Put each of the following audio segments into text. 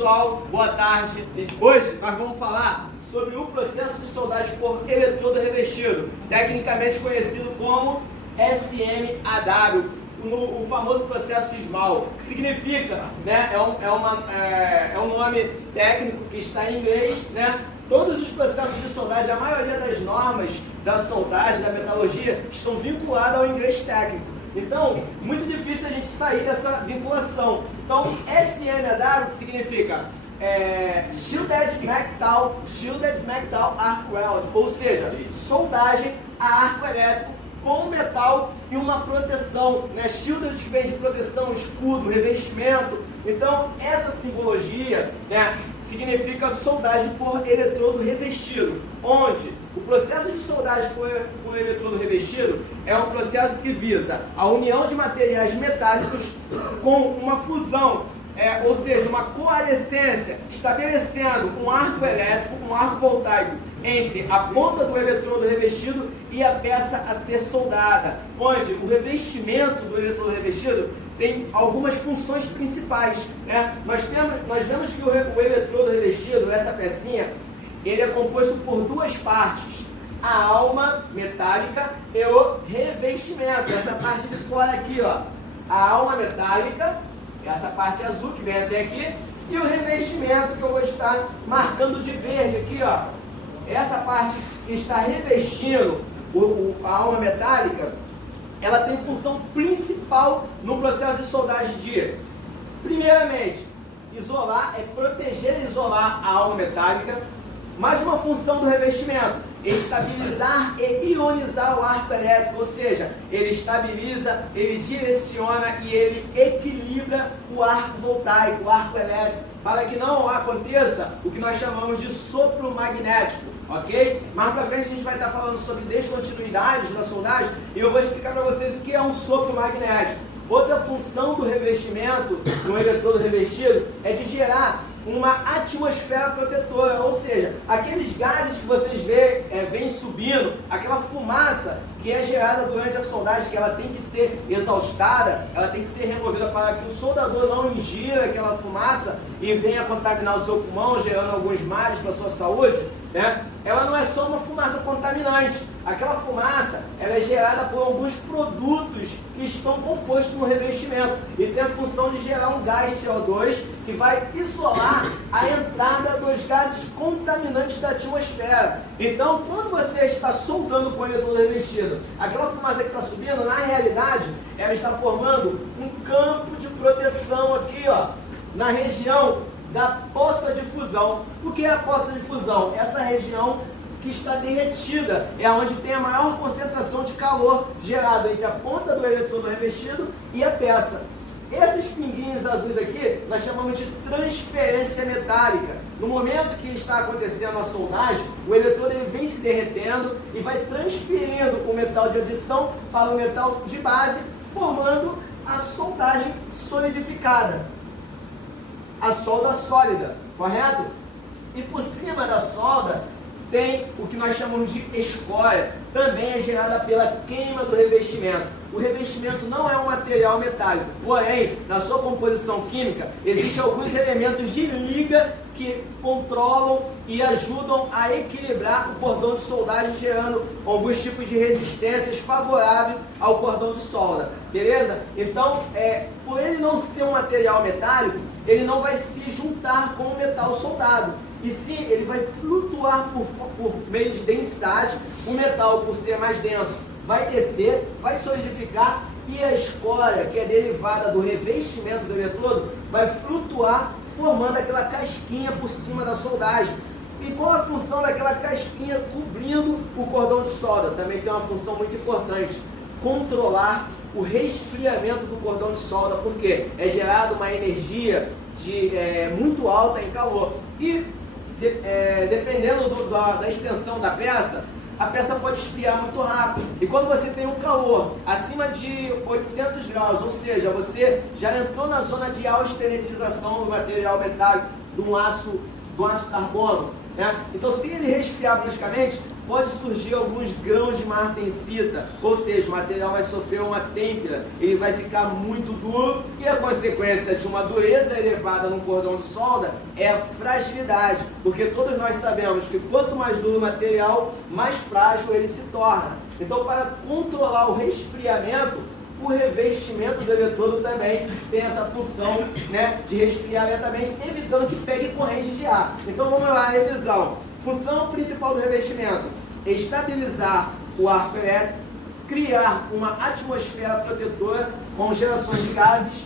pessoal, boa tarde. Hoje nós vamos falar sobre o processo de soldagem por eletrodo revestido, tecnicamente conhecido como SMAW, o famoso processo SMAW, que significa, né, é um nome técnico que está em inglês, né? Todos os processos de soldagem, a maioria das normas da soldagem, da metalurgia, estão vinculadas ao inglês técnico. Então, muito difícil a gente sair dessa vinculação. Então, SMAW que significa Shielded Metal Arc Weld, ou seja, soldagem a arco elétrico com metal e uma proteção, né? Shielded que vem de proteção, escudo, revestimento. Então, essa simbologia, né, significa soldagem por eletrodo revestido, onde o processo de soldagem por eletrodo revestido é um processo que visa a união de materiais metálicos com uma fusão, ou seja, uma coalescência, estabelecendo um arco elétrico, um arco voltaico entre a ponta do eletrodo revestido e a peça a ser soldada, onde o revestimento do eletrodo revestido tem algumas funções principais, né? Nós vemos que o eletrodo revestido, essa pecinha, ele é composto por duas partes, a alma metálica e o revestimento, essa parte de fora aqui, ó, a alma metálica, essa parte azul que vem até aqui, e o revestimento que eu vou estar marcando de verde aqui, ó, essa parte que está revestindo a alma metálica, ela tem função principal no processo de soldagem de, primeiramente, isolar, proteger e isolar a alma metálica. Mais uma função do revestimento, estabilizar e ionizar o arco elétrico, ou seja, ele estabiliza, ele direciona e ele equilibra o arco voltaico, o arco elétrico, para que não aconteça o que nós chamamos de sopro magnético, ok? Mais pra frente a gente vai estar falando sobre descontinuidades da soldagem e eu vou explicar para vocês o que é um sopro magnético. Outra função do revestimento, do eletrodo revestido, é de gerar uma atmosfera protetora, ou seja, aqueles gases que vocês vêm subindo, aquela fumaça que é gerada durante a soldagem, que ela tem que ser exaustada, ela tem que ser removida para que o soldador não ingira aquela fumaça e venha contaminar o seu pulmão, gerando alguns males para a sua saúde, né? Ela não é só uma fumaça contaminante, aquela fumaça ela é gerada por alguns produtos que estão compostos no revestimento e tem a função de gerar um gás CO2 que vai isolar a entrada dos gases contaminantes da atmosfera. Então, quando você está soldando com o eletrodo revestido, aquela fumaça que está subindo, na realidade, ela está formando um campo de proteção aqui, ó, na região da poça de fusão. O que é a poça de fusão? Essa região que está derretida, é onde tem a maior concentração de calor gerado entre a ponta do eletrodo revestido e a peça. Esses pinguinhos azuis aqui, nós chamamos de transferência metálica. No momento que está acontecendo a soldagem, o eletrodo ele vem se derretendo e vai transferindo o metal de adição para o metal de base, formando a soldagem solidificada, a solda sólida, correto? E por cima da solda tem o que nós chamamos de escória, também é gerada pela queima do revestimento. O revestimento não é um material metálico, porém, na sua composição química, existem alguns elementos de liga que controlam e ajudam a equilibrar o cordão de soldagem, gerando alguns tipos de resistências favoráveis ao cordão de solda, beleza? Então, por ele não ser um material metálico, ele não vai se juntar com o metal soldado, e sim, ele vai flutuar por meio de densidade. O metal, por ser mais denso, vai descer, vai solidificar, e a escória, que é derivada do revestimento do eletrodo, vai flutuar, formando aquela casquinha por cima da soldagem. E qual a função daquela casquinha cobrindo o cordão de solda? Também tem uma função muito importante: controlar o resfriamento do cordão de solda, porque é gerada uma energia muito alta em calor. E dependendo da extensão da peça, a peça pode esfriar muito rápido. E quando você tem um calor acima de 800 graus, ou seja, você já entrou na zona de austenitização do material metálico, de um aço do aço carbono, né? Então, se ele resfriar bruscamente, pode surgir alguns grãos de martensita, ou seja, o material vai sofrer uma têmpera, ele vai ficar muito duro, e a consequência de uma dureza elevada num cordão de solda é a fragilidade, porque todos nós sabemos que quanto mais duro o material, mais frágil ele se torna. Então, para controlar o resfriamento, o revestimento do eletrodo também tem essa função, né, de resfriar lentamente, evitando que pegue corrente de ar. Então vamos lá, revisão. Função principal do revestimento: estabilizar o arco elétrico, criar uma atmosfera protetora com gerações de gases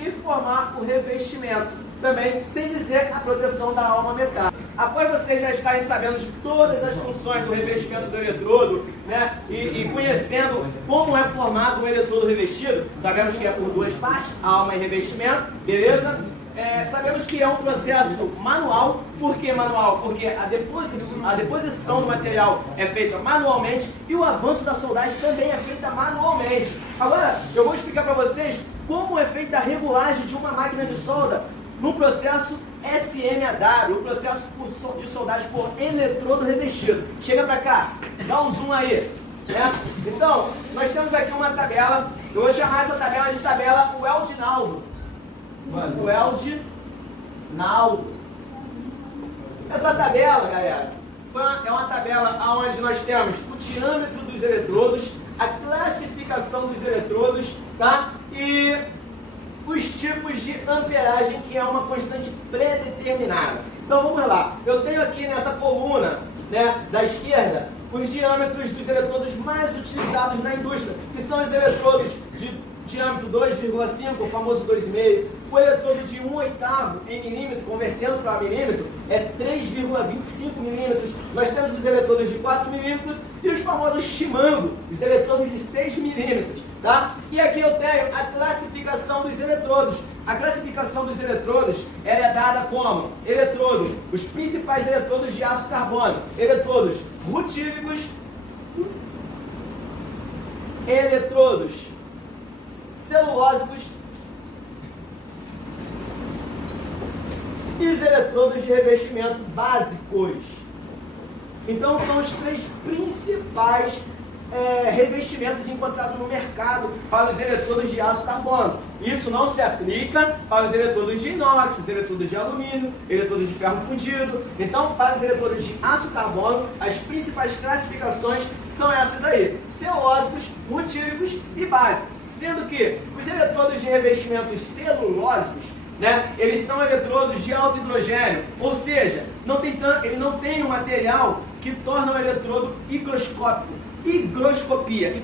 e formar o revestimento. Também, sem dizer, a proteção da alma metálica. Após vocês já estarem sabendo de todas as funções do revestimento do eletrodo, né, e conhecendo como é formado um eletrodo revestido, sabemos que é por duas partes, alma e revestimento, beleza? Sabemos que é um processo manual. Por que manual? Porque a deposição do material é feita manualmente e o avanço da soldagem também é feita manualmente. Agora, eu vou explicar para vocês como é feita a regulagem de uma máquina de solda no processo SMAW, o processo de soldagem por eletrodo revestido. Chega para cá, dá um zoom aí, né? Então, nós temos aqui uma tabela, eu vou chamar essa tabela de tabela Weld-Naldo. Weld-Naldo. Essa tabela, galera, é uma tabela onde nós temos o diâmetro dos eletrodos, a classificação dos eletrodos, tá? E os tipos de amperagem, que é uma constante predeterminada. Então vamos lá, eu tenho aqui nessa coluna, né, da esquerda, os diâmetros dos eletrodos mais utilizados na indústria, que são os eletrodos de diâmetro 2,5, o famoso 2,5. O eletrodo de 1/8 em milímetro, convertendo para milímetro, é 3,25 milímetros. Nós temos os eletrodos de 4 milímetros e os famosos Shimango, os eletrodos de 6 milímetros, tá? E aqui eu tenho a classificação dos eletrodos. A classificação dos eletrodos, ela é dada como eletrodo, os principais eletrodos de aço carbono, eletrodos rutílicos, eletrodos celulósicos e os eletrodos de revestimento básicos. Então são os três principais revestimentos encontrados no mercado para os eletrodos de aço carbono. Isso não se aplica para os eletrodos de inox, os eletrodos de alumínio, eletrodos de ferro fundido. Então, para os eletrodos de aço carbono, as principais classificações são essas aí: celulósicos, rutílicos e básicos. Sendo que os eletrodos de revestimentos celulósicos, né, eles são eletrodos de alto hidrogênio, ou seja, ele não tem um material que torna o eletrodo higroscópico. Higroscopia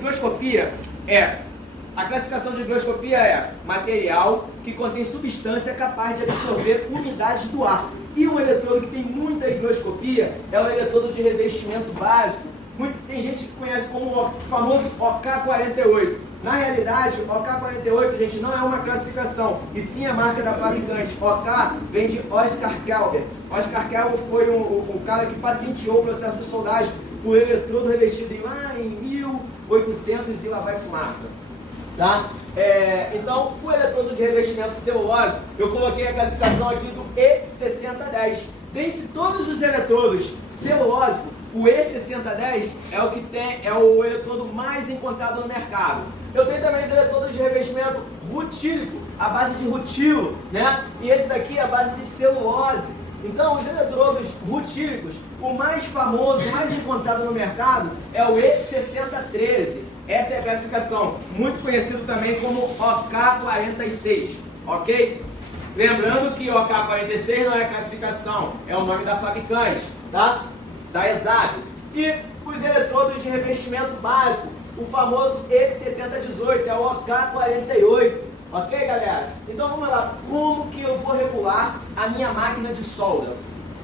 a classificação de higroscopia é material que contém substância capaz de absorver umidade do ar. E um eletrodo que tem muita higroscopia é o eletrodo de revestimento básico. Tem gente que conhece como o famoso OK48. Na realidade, OK48, gente, não é uma classificação, e sim a marca da fabricante. OK vem de Oscar Kelber. Oscar Kelber foi o cara que patenteou o processo de soldagem do eletrodo revestido lá em 1800 e lá vai fumaça. Tá? Então, o eletrodo de revestimento celulósico, eu coloquei a classificação aqui do E6010. Dentre todos os eletrodos celulósicos, o E6010 é o eletrodo mais encontrado no mercado. Eu tenho também os eletrodos de revestimento rutílico, a base de rutilo, né? E esses aqui a base de celulose. Então, os eletrodos rutílicos, o mais famoso, o mais encontrado no mercado é o E6013. Essa é a classificação, muito conhecido também como OK46, ok? Lembrando que OK46 não é classificação, é o nome da fabricante, tá? Da ESAB. E os eletrodos de revestimento básico, o famoso E7018, é o OK48, ok, galera? Então vamos lá, como que eu vou regular a minha máquina de solda,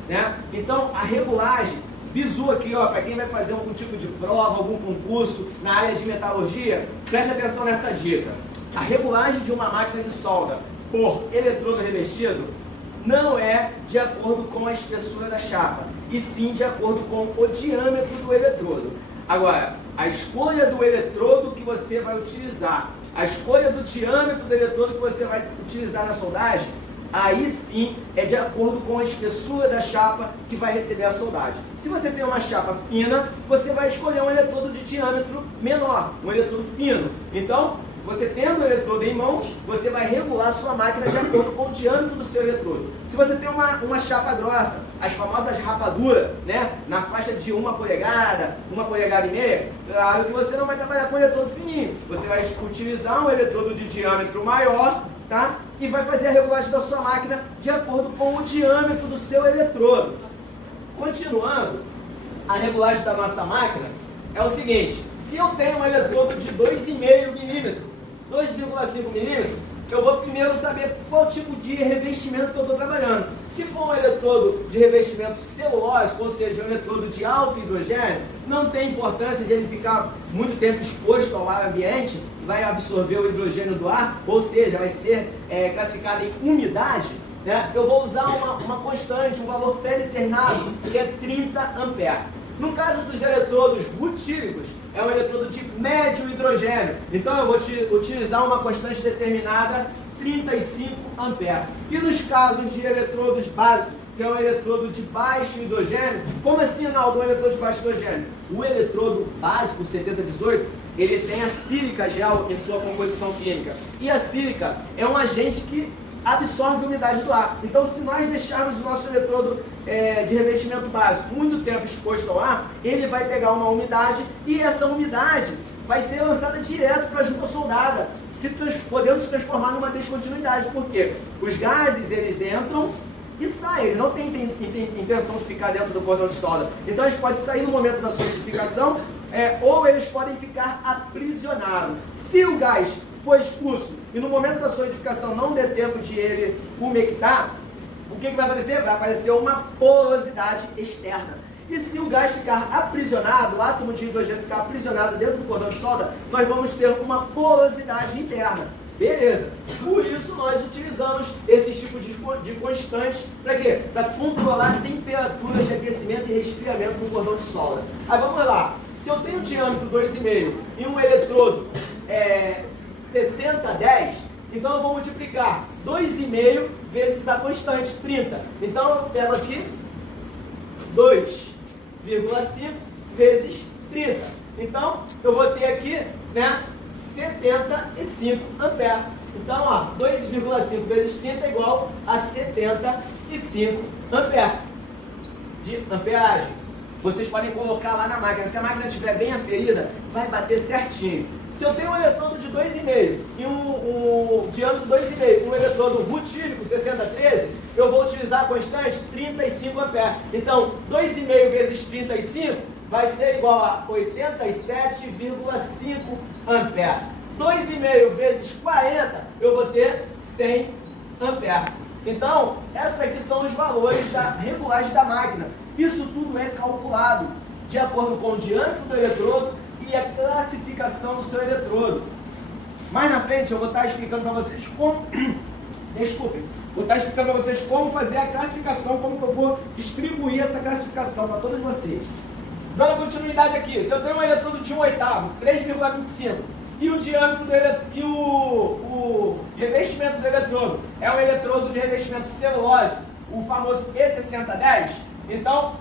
né? Então a regulagem, bizu aqui, ó, para quem vai fazer algum tipo de prova, algum concurso na área de metalurgia, preste atenção nessa dica. A regulagem de uma máquina de solda por eletrodo revestido não é de acordo com a espessura da chapa, e sim de acordo com o diâmetro do eletrodo. Agora, a escolha do eletrodo que você vai utilizar, a escolha do diâmetro do eletrodo que você vai utilizar na soldagem, aí sim é de acordo com a espessura da chapa que vai receber a soldagem. Se você tem uma chapa fina, você vai escolher um eletrodo de diâmetro menor, um eletrodo fino. Então, você tendo o eletrodo em mãos, você vai regular a sua máquina de acordo com o diâmetro do seu eletrodo. Se você tem uma chapa grossa, as famosas rapaduras, né, na faixa de 1 polegada, 1,5 polegadas, claro que você não vai trabalhar com eletrodo fininho. Você vai utilizar um eletrodo de diâmetro maior, tá? E vai fazer a regulagem da sua máquina de acordo com o diâmetro do seu eletrodo. Continuando, a regulagem da nossa máquina é o seguinte: se eu tenho um eletrodo de 2,5 milímetros, 2,5 milímetros, eu vou primeiro saber qual tipo de revestimento que eu estou trabalhando. Se for um eletrodo de revestimento celulósico, ou seja, um eletrodo de alto hidrogênio, não tem importância de ele ficar muito tempo exposto ao ar ambiente, vai absorver o hidrogênio do ar, ou seja, vai ser classificado em umidade, né? Eu vou usar uma constante, um valor pré-determinado, que é 30 amperes. No caso dos eletrodos rutílicos, é um eletrodo de médio hidrogênio. Então eu vou utilizar uma constante determinada, 35 amperes. E nos casos de eletrodos básicos, que é um eletrodo de baixo hidrogênio, como assim, Naldo, um eletrodo de baixo hidrogênio? O eletrodo básico, 7018, ele tem a sílica gel em sua composição química. E a sílica é um agente que absorve a umidade do ar. Então, se nós deixarmos o nosso eletrodo de revestimento básico muito tempo exposto ao ar, ele vai pegar uma umidade e essa umidade vai ser lançada direto para a junta soldada, podendo se transformar numa descontinuidade. Por quê? Os gases, eles entram e saem, eles não têm intenção de ficar dentro do cordão de solda. Então, eles podem sair no momento da solidificação, ou eles podem ficar aprisionados. Se o gás for expulso e no momento da solidificação não der tempo de ele umectar, o que vai acontecer? Vai aparecer uma porosidade externa. E se o gás ficar aprisionado, o átomo de hidrogênio ficar aprisionado dentro do cordão de solda, nós vamos ter uma porosidade interna. Beleza. Por isso nós utilizamos esses tipos de constantes para quê? Para controlar a temperatura de aquecimento e resfriamento do cordão de solda. Aí vamos lá. Se eu tenho um diâmetro 2,5 e um eletrodo 6010, então eu vou multiplicar 2,5 vezes a constante, 30. Então eu pego aqui 2,5 vezes 30. Então eu vou ter aqui, né, 75 amperes. Então, ó, 2,5 vezes 30 é igual a 75 amperes de amperagem. Vocês podem colocar lá na máquina. Se a máquina estiver bem aferida, vai bater certinho. Se eu tenho um eletrodo de 2,5 e um diâmetro 2,5, um eletrodo rutílico 6013, eu vou utilizar a constante 35 amperes. Então, 2,5 vezes 35 vai ser igual a 87,5 amperes. 2,5 vezes 40, eu vou ter 100 amperes. Então, esses aqui são os valores da regulagem da máquina. Isso tudo é calculado de acordo com o diâmetro do eletrodo e a classificação do seu eletrodo. Mais na frente eu vou estar explicando para vocês como... Desculpem. Vou estar explicando para vocês como fazer a classificação, como que eu vou distribuir essa classificação para todos vocês. Dando continuidade aqui, se eu tenho um eletrodo de 1/8, 3,25, e o diâmetro do e o revestimento do eletrodo é um eletrodo de revestimento celulósico, o famoso E6010, então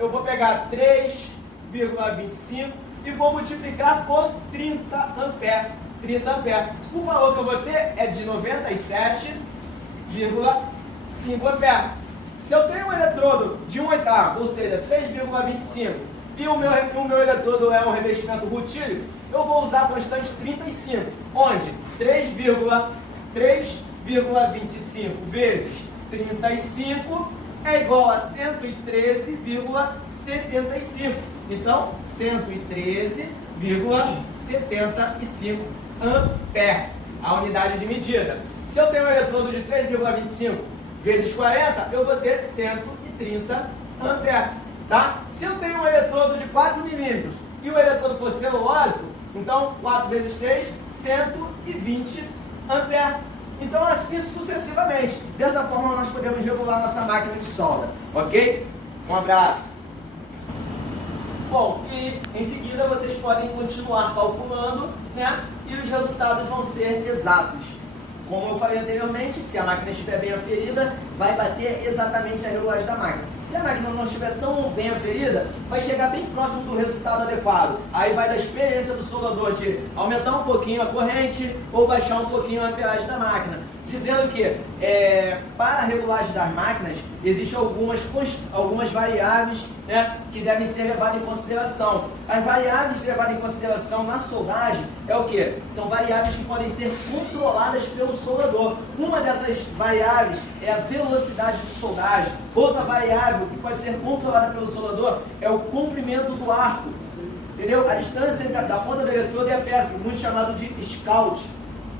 eu vou pegar 3,25 e vou multiplicar por 30 amperes. 30 amperes. O valor que eu vou ter é de 97,5 amperes. Se eu tenho um eletrodo de 1/8, ou seja, 3,25, e o meu eletrodo é um revestimento rutílico, eu vou usar a constante 35, onde 3,25 vezes 35 é igual a 113,75. Então, 113,75 amperes, a unidade de medida. Se eu tenho um eletrodo de 3,25 vezes 40, eu vou ter 130 amperes. Tá? Se eu tenho um eletrodo de 4 milímetros e o eletrodo for celulósico, então 4 vezes 3, 120 amperes. Então assim sucessivamente. Dessa forma nós podemos regular nossa máquina de solda. Ok? Um abraço. Bom, e em seguida vocês podem continuar calculando, né? E os resultados vão ser exatos. como eu falei anteriormente, se a máquina estiver bem aferida, vai bater exatamente a regulagem da máquina. Se a máquina não estiver tão bem aferida, vai chegar bem próximo do resultado adequado. Aí vai da experiência do soldador de aumentar um pouquinho a corrente ou baixar um pouquinho a amperagem da máquina. Dizendo que para a regulagem das máquinas, existem algumas variáveis, né, que devem ser levadas em consideração. As variáveis levadas em consideração na soldagem é o que? São variáveis que podem ser controladas pelo soldador. Uma dessas variáveis é a velocidade de soldagem. Outra variável que pode ser controlada pelo soldador é o comprimento do arco. Entendeu? A distância entre a ponta do eletrodo e a peça, muito chamado de scout.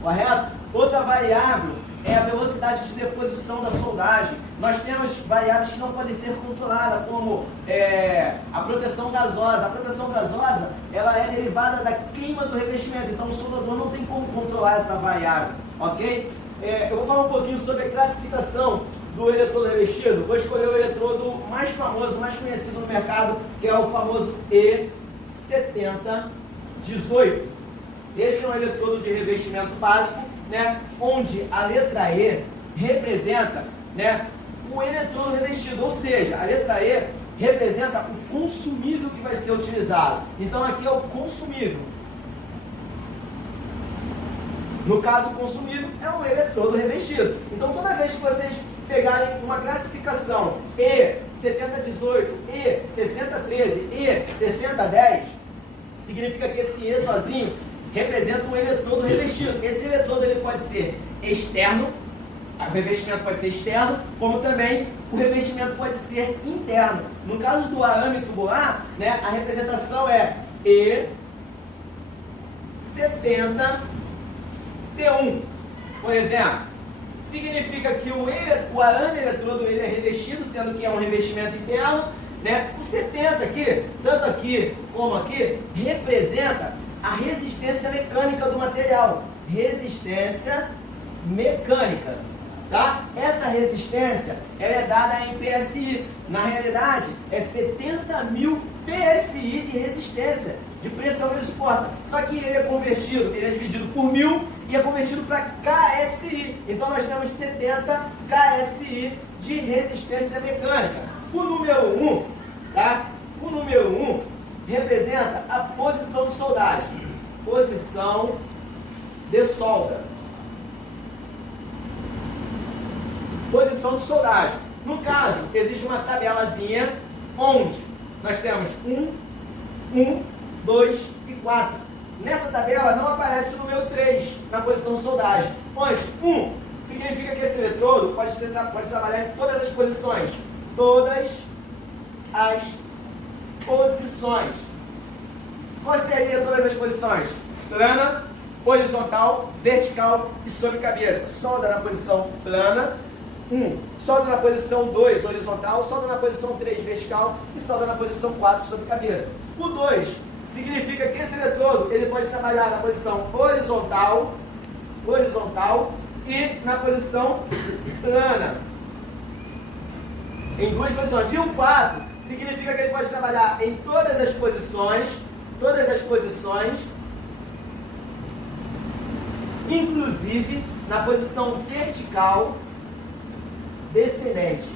Correto? Outra variável é a velocidade de deposição da soldagem. Nós temos variáveis que não podem ser controladas, como a proteção gasosa. A proteção gasosa, ela é derivada da queima do revestimento, então o soldador não tem como controlar essa variável, ok? Eu vou falar um pouquinho sobre a classificação do eletrodo revestido. Vou escolher o eletrodo mais famoso, mais conhecido no mercado, que é o famoso E7018. Esse é um eletrodo de revestimento básico, né, onde a letra E representa, né, o eletrodo revestido, ou seja, a letra E representa o consumível que vai ser utilizado. Então aqui é o consumível. No caso, o consumível é um eletrodo revestido. Então toda vez que vocês pegarem uma classificação E7018, E6013, E6010, significa que esse E sozinho representa um eletrodo revestido. Esse eletrodo ele pode ser externo, o revestimento pode ser externo, como também o revestimento pode ser interno. No caso do arame tubular, né, a representação é E70T1. Por exemplo, significa que o arame eletrodo ele é revestido, sendo que é um revestimento interno, né? O 70 aqui, tanto aqui como aqui, representa a resistência mecânica do material. Resistência mecânica, tá? Essa resistência ela é dada em PSI. Na realidade, é 70.000 PSI de resistência, de pressão que ele suporta. Só que ele é convertido, ele é dividido por 1000 e é convertido para KSI. Então nós temos 70 KSI de resistência mecânica. O número 1, tá? O número 1 representa a posição de soldagem. Posição de solda. Posição de soldagem. No caso, existe uma tabelazinha onde nós temos 1, 2 e 4. Nessa tabela não aparece o número 3 na posição de soldagem. Onde 1 significa que esse eletrodo pode trabalhar em todas as posições. Todas as posições. Qual seria todas as posições? Plana, horizontal, vertical e sobre cabeça. Solda na posição plana. 1. Solda na posição 2, horizontal. Solda na posição 3, vertical. E solda na posição 4, sobre cabeça. O 2 significa que esse eletrodo ele pode trabalhar na posição horizontal e na posição plana. Em duas posições. E o 4 significa que ele pode trabalhar em todas as posições, inclusive na posição vertical descendente.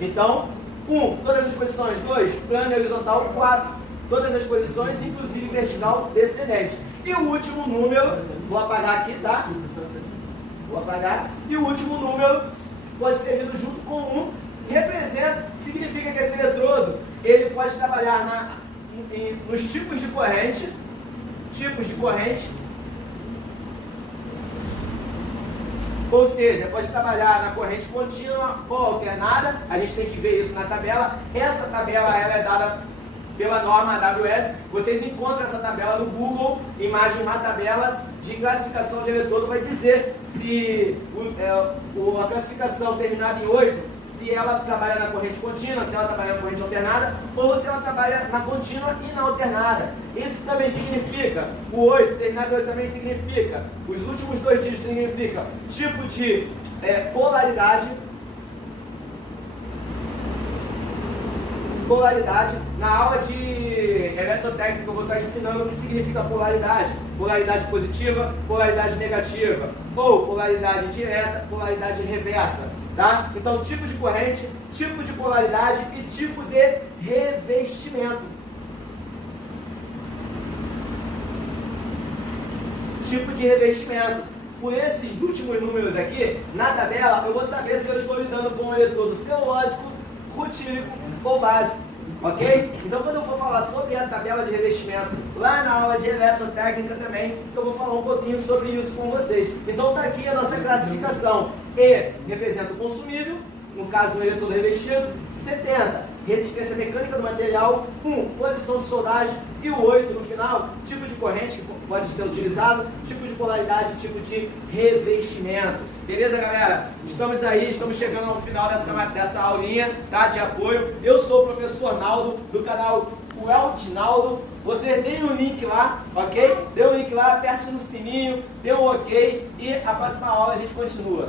Então, 1, todas as posições, 2, plano e horizontal, 4, todas as posições, inclusive vertical descendente. E o último número, vou apagar aqui, tá? Vou apagar. E o último número pode ser lido junto com 1, representa, significa que esse eletrodo, ele pode trabalhar nos tipos de corrente, ou seja, pode trabalhar na corrente contínua ou alternada. A gente tem que ver isso na tabela. Essa tabela ela é dada pela norma AWS. Vocês encontram essa tabela no Google, imagem uma tabela de classificação de eletrodo, vai dizer se a classificação terminada em 8, se ela trabalha na corrente contínua, se ela trabalha na corrente alternada, ou se ela trabalha na contínua e na alternada. Isso também significa, o 8, terminado em 8 também significa, os últimos 2 dígitos significam tipo de polaridade. Na aula de eletrotécnica eu vou estar ensinando o que significa polaridade. Polaridade positiva, polaridade negativa. Ou polaridade direta, polaridade reversa. Tá? Então, tipo de corrente, tipo de polaridade e tipo de revestimento. Tipo de revestimento. Por esses últimos números aqui, na tabela, eu vou saber se eu estou lidando com um eletrodo celulósico, rutílico ou básico. Ok? Então, quando eu for falar sobre a tabela de revestimento, lá na aula de eletrotécnica também, eu vou falar um pouquinho sobre isso com vocês. Então, está aqui a nossa classificação. E representa o consumível, no caso um eletrodo revestido, 70, resistência mecânica do material, 1, posição de soldagem, e o 8 no final, tipo de corrente que pode ser utilizado, tipo de polaridade, tipo de revestimento. Beleza, galera? Estamos aí, estamos chegando ao final dessa aulinha, tá, de apoio. Eu sou o professor Naldo, do canal Welt Naldo. Você dê um link lá, ok? Dê um link lá, aperte no sininho, dê um ok e a próxima aula a gente continua.